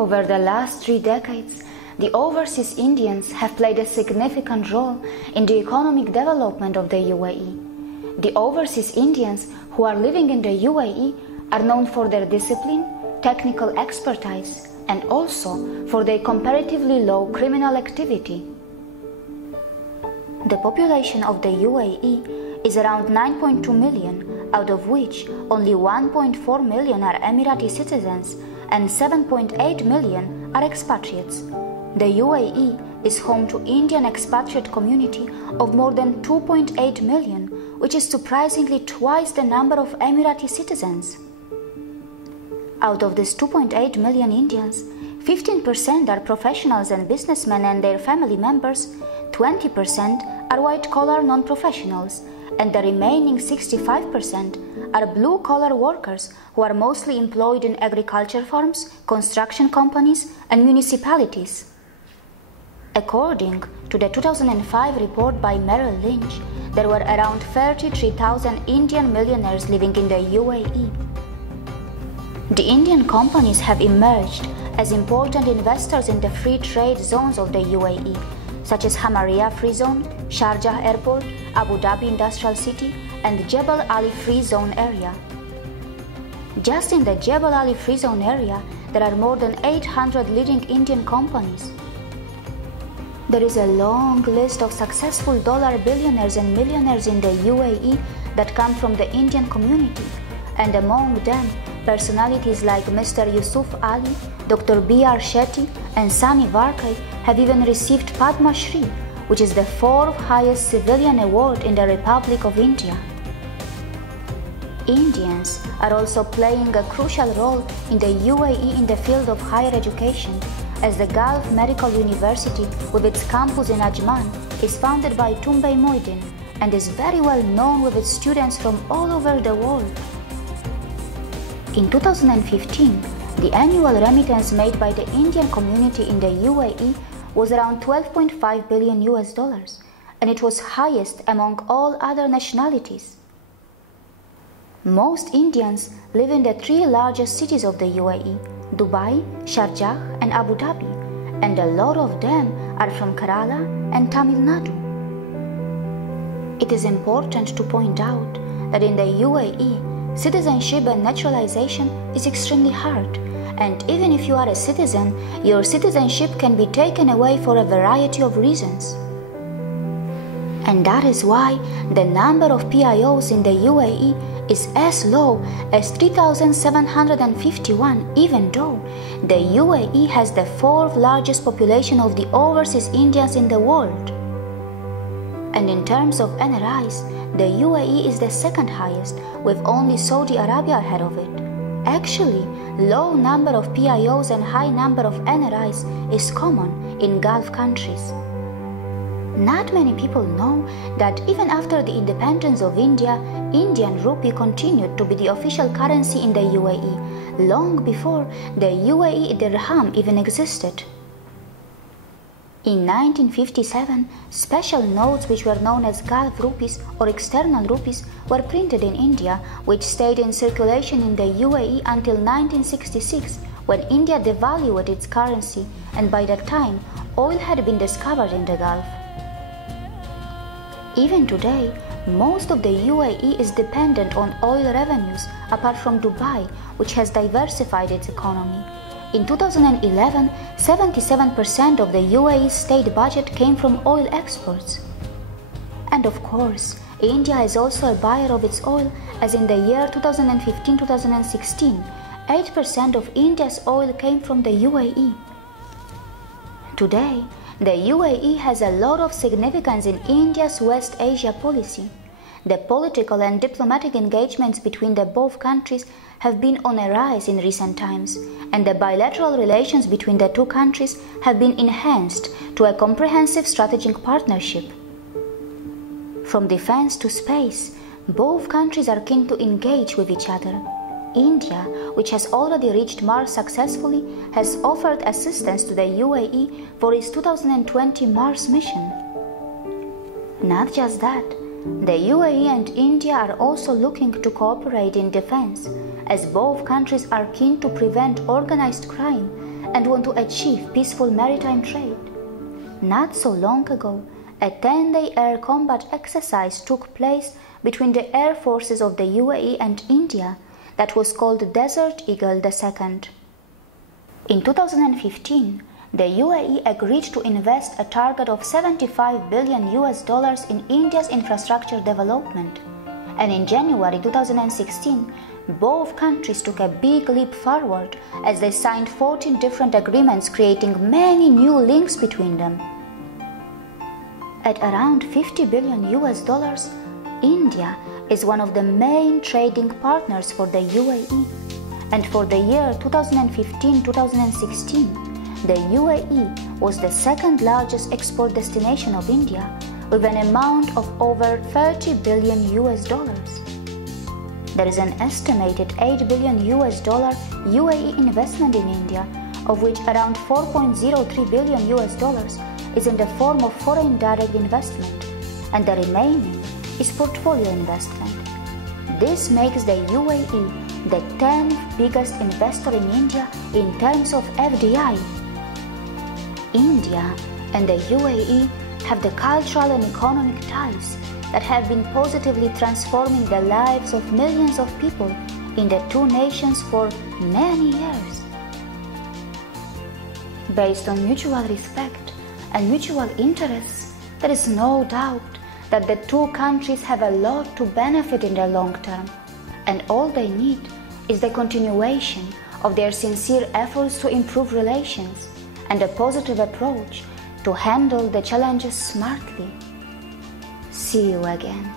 Over the last 3 decades, the overseas Indians have played a significant role in the economic development of the UAE. The overseas Indians who are living in the UAE are known for their discipline, technical expertise, and also for their comparatively low criminal activity. The population of the UAE is around 9.2 million, out of which only 1.4 million are Emirati citizens and 7.8 million are expatriates. The UAE is home to Indian expatriate community of more than 2.8 million, which is surprisingly twice the number of Emirati citizens. Out of these 2.8 million Indians, 15% are professionals and businessmen and their family members, 20% are white-collar non-professionals, and the remaining 65% are blue-collar workers who are mostly employed in agriculture farms, construction companies, and municipalities. According to the 2005 report by Merrill Lynch, there were around 33,000 Indian millionaires living in the UAE. The Indian companies have emerged as important investors in the free trade zones of the UAE, such as Hamariya Free Zone, Sharjah Airport, Abu Dhabi Industrial City, and Jebel Ali Free Zone area. Just in the Jebel Ali Free Zone area, there are more than 800 leading Indian companies. There is a long list of successful dollar billionaires and millionaires in the UAE that come from the Indian community, and among them, personalities like Mr. Yusuf Ali, Dr. B.R. Shetty, and Sami Varkey have even received Padma Shri, which is the 4th highest civilian award in the Republic of India. Indians are also playing a crucial role in the UAE in the field of higher education, as the Gulf Medical University, with its campus in Ajman, is founded by Tumbay Moidin and is very well known with its students from all over the world. In 2015, the annual remittance made by the Indian community in the UAE was around 12.5 billion US dollars, and it was highest among all other nationalities. Most Indians live in the 3 largest cities of the UAE, Dubai, Sharjah, and Abu Dhabi, and a lot of them are from Kerala and Tamil Nadu. It is important to point out that in the UAE, citizenship and naturalization is extremely hard, and even if you are a citizen, your citizenship can be taken away for a variety of reasons. And that is why the number of PIOs in the UAE is as low as 3,751, even though the UAE has the 4th largest population of the overseas Indians in the world. And in terms of NRIs, the UAE is the 2nd highest, with only Saudi Arabia ahead of it. Actually, low number of PIOs and high number of NRIs is common in Gulf countries. Not many people know that even after the independence of India, Indian rupee continued to be the official currency in the UAE, long before the UAE dirham even existed. In 1957, special notes which were known as Gulf rupees or external rupees were printed in India, which stayed in circulation in the UAE until 1966, when India devalued its currency, and by that time, oil had been discovered in the Gulf. Even today, most of the UAE is dependent on oil revenues, apart from Dubai, which has diversified its economy. In 2011, 77% of the UAE's state budget came from oil exports. And of course, India is also a buyer of its oil, as in the year 2015-2016, 8% of India's oil came from the UAE. Today, the UAE has a lot of significance in India's West Asia policy. The political and diplomatic engagements between the both countries have been on a rise in recent times, and the bilateral relations between the two countries have been enhanced to a comprehensive strategic partnership. From defense to space, both countries are keen to engage with each other. India, which has already reached Mars successfully, has offered assistance to the UAE for its 2020 Mars mission. Not just that, the UAE and India are also looking to cooperate in defense, as both countries are keen to prevent organized crime and want to achieve peaceful maritime trade. Not so long ago, a 10-day air combat exercise took place between the air forces of the UAE and India that was called Desert Eagle II. In 2015, the UAE agreed to invest a target of $75 billion in India's infrastructure development. And in January 2016, both countries took a big leap forward as they signed 14 different agreements, creating many new links between them. At around $50 billion, India is one of the main trading partners for the UAE. And for the year 2015-2016, the UAE was the second largest export destination of India, with an amount of over $30 billion. There is an estimated $8 billion UAE investment in India, of which around $4.03 billion is in the form of foreign direct investment, and the remaining is portfolio investment. This makes the UAE the 10th biggest investor in India in terms of FDI. India and the UAE have the cultural and economic ties that have been positively transforming the lives of millions of people in the two nations for many years. Based on mutual respect and mutual interests, there is no doubt that the two countries have a lot to benefit in the long term, and all they need is the continuation of their sincere efforts to improve relations and a positive approach to handle the challenges smartly. See you again.